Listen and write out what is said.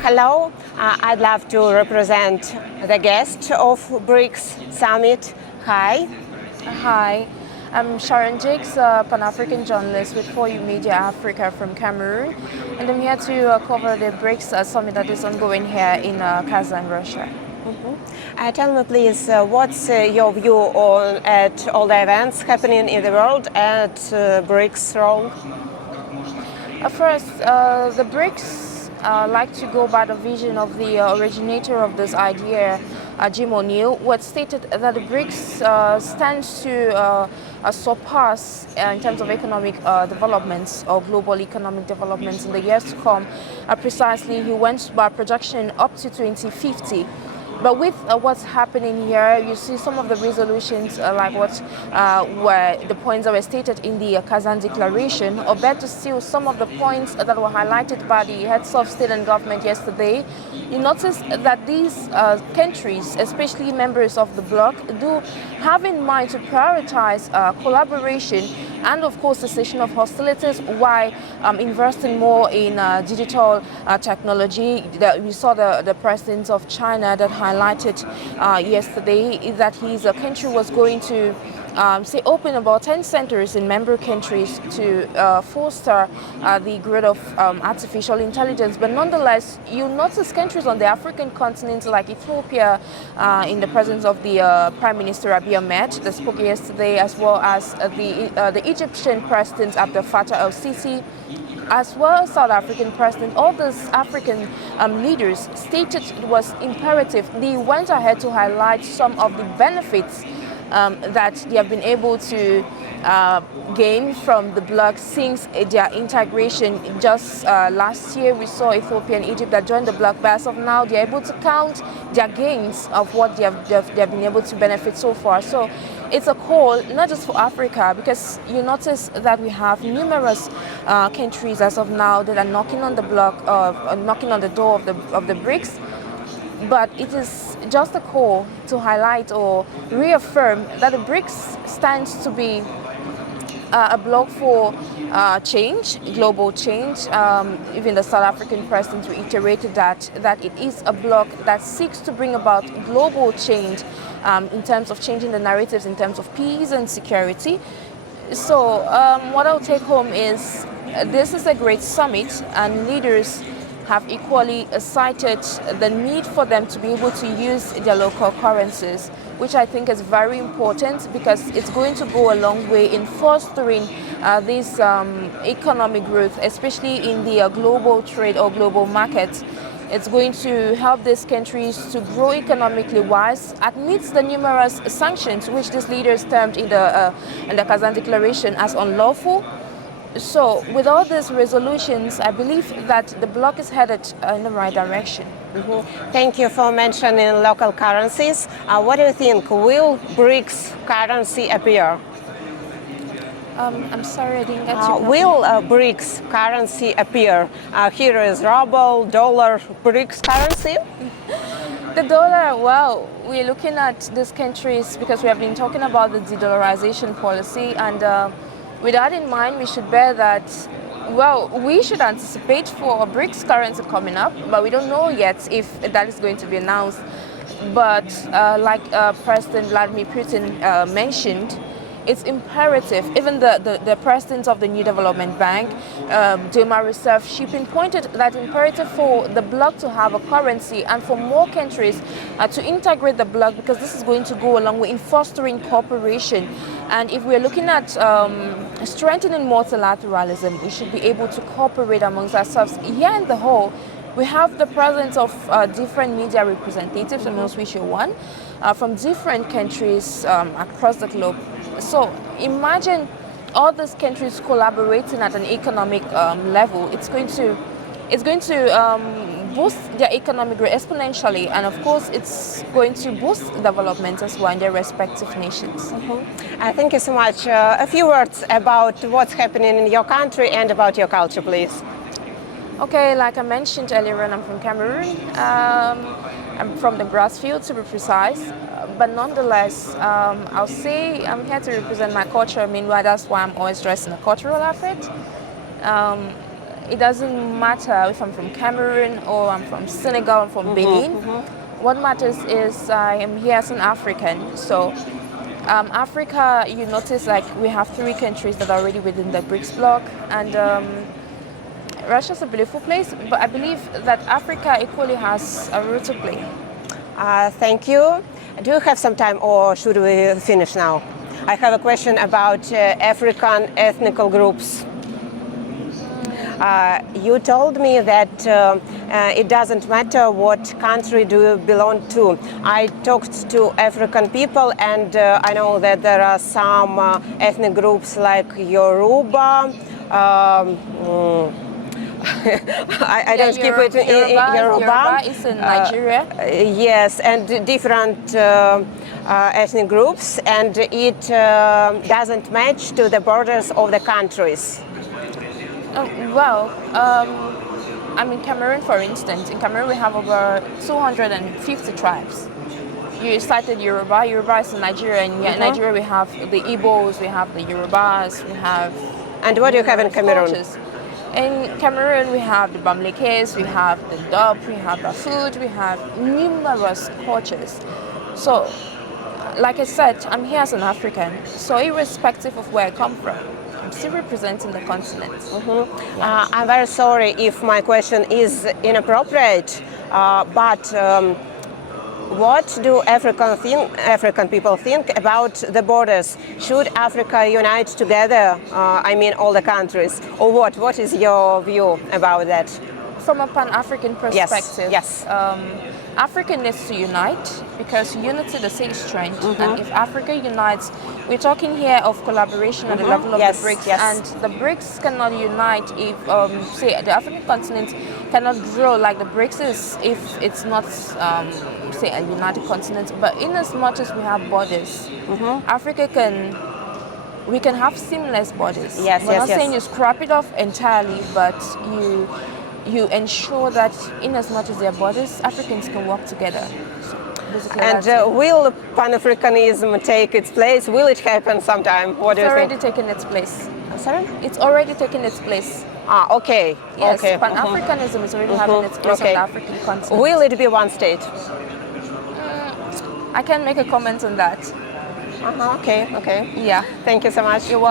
Hello, I'd love to represent the guest of BRICS Summit. Hi. Hi, I'm Sharon Jakes, a Pan-African journalist with 4U Media Africa from Cameroon, and I'm here to cover the BRICS Summit that is ongoing here in Kazan, Russia. Tell me please, what's your view on all the events happening in the world and BRICS role? First, the BRICS like to go by the vision of the originator of this idea, Jim O'Neill, who had stated that the BRICS stands to surpass in terms of economic developments or global economic developments in the years to come. Precisely, he went by projection up to 2050. But with what's happening here, you see some of the resolutions like what were the points that were stated in the Kazan Declaration, or better still, some of the points that were highlighted by the heads of state and government yesterday. You notice that these countries, especially members of the bloc, do have in mind to prioritize collaboration and, of course, cessation of hostilities while investing more in digital technology. We saw the president of China that highlighted yesterday that his country was going to open about 10 centers in member countries to foster the growth of artificial intelligence. But nonetheless, you notice countries on the African continent like Ethiopia, in the presence of the Prime Minister Abiy Ahmed that spoke yesterday, as well as the Egyptian President Abdel Fattah el-Sisi, as well as South African President. All these African leaders stated it was imperative. They went ahead to highlight some of the benefits that they have been able to gain from the bloc since their integration. Just last year, we saw Ethiopia and Egypt that joined the bloc, but as of now, they're able to count their gains of what they have been able to benefit so far. So it's a call, not just for Africa, because you notice that we have numerous countries as of now that are knocking on the bloc, knocking on the door of the BRICS. But it is just a call to highlight or reaffirm that the BRICS stands to be a bloc for change, global change. Even the South African president reiterated that it is a bloc that seeks to bring about global change in terms of changing the narratives in terms of peace and security. So what I'll take home is this is a great summit, and leaders have equally cited the need for them to be able to use their local currencies, which I think is very important because it's going to go a long way in fostering this economic growth, especially in the global trade or global market. It's going to help these countries to grow economically wise amidst the numerous sanctions which these leaders termed in the Kazan Declaration as unlawful. So with all these resolutions, I believe that the bloc is headed in the right direction. Thank you for mentioning local currencies. What do you think? Will BRICS currency appear? I'm sorry, I didn't get you. Will BRICS currency appear? Here is ruble, dollar, BRICS currency. The dollar, well, we're looking at these countries because we have been talking about the de-dollarization policy, and with that in mind, we should bear that, well, we should anticipate for a BRICS currency coming up, but we don't know yet if that is going to be announced. But like President Vladimir Putin mentioned, it's imperative. Even the president of the New Development Bank, Dilma Rousseff, she pinpointed that imperative for the bloc to have a currency and for more countries to integrate the bloc, because this is going to go a long way in fostering cooperation. And if we're looking at strengthening multilateralism, we should be able to cooperate amongst ourselves. Here in the whole, we have the presence of different media representatives, amongst which you're one, from different countries across the globe. So imagine all these countries collaborating at an economic level. It's going to boost their economic growth exponentially, and of course it's going to boost development as well in their respective nations. Thank you so much. A few words about what's happening in your country and about your culture, please. Okay, like I mentioned earlier on, I'm from Cameroon. I'm from the grassfield, to be precise. But nonetheless, I'll say I'm here to represent my culture. Meanwhile, that's why I'm always dressed in a cultural outfit. it doesn't matter if I'm from Cameroon or I'm from Senegal or from Benin. What matters is I am here as an African. So Africa, you notice like we have 3 countries that are already within the BRICS bloc, and Russia's a beautiful place, but I believe that Africa equally has a role to play. Thank you. Do you have some time, or should we finish now? I have a question about African ethnical groups. You told me that it doesn't matter what country do you belong to. I talked to African people, and I know that there are some ethnic groups like Yoruba. I don't keep it in Yoruba. Yoruba is in Nigeria. Yes, and different ethnic groups, and it doesn't match to the borders of the countries. I'm in Cameroon, for instance. In Cameroon, we have over 250 tribes. You cited Yoruba. Yoruba is in Nigeria, and in Nigeria we have the Igbos, we have the Yorubas, we have. And what do you have in Cameroon? Cultures. In Cameroon, we have the Bamilekes, we have the Dub, we have the food, we have numerous cultures. So, like I said, I'm here as an African, so irrespective of where I come from, I'm still representing the continent. Yes. I'm very sorry if my question is inappropriate, but what do African people think about the borders? Should Africa unite together? I mean, all the countries, or what? What is your view about that? From a Pan-African perspective, yes. Africa needs to unite because unity the same strength. And if Africa unites, we're talking here of collaboration at the level of the BRICS. And the BRICS cannot unite if, say, the African continent cannot grow like the BRICS is if it's not, say, a united continent. But in as much as we have borders, Africa we can have seamless borders. Yes, We're not saying you scrap it off entirely, but you ensure that in as much as there are borders, Africans can work together. So and will Pan-Africanism take its place? Will it happen sometime? What do you think? It's already taken its place. Sorry? It's already taken its place. Okay. Yes, okay. Pan-Africanism is already having its place on the African continent. Will it be one state? I can't make a comment on that. Okay. Yeah. Thank you so much. You're welcome.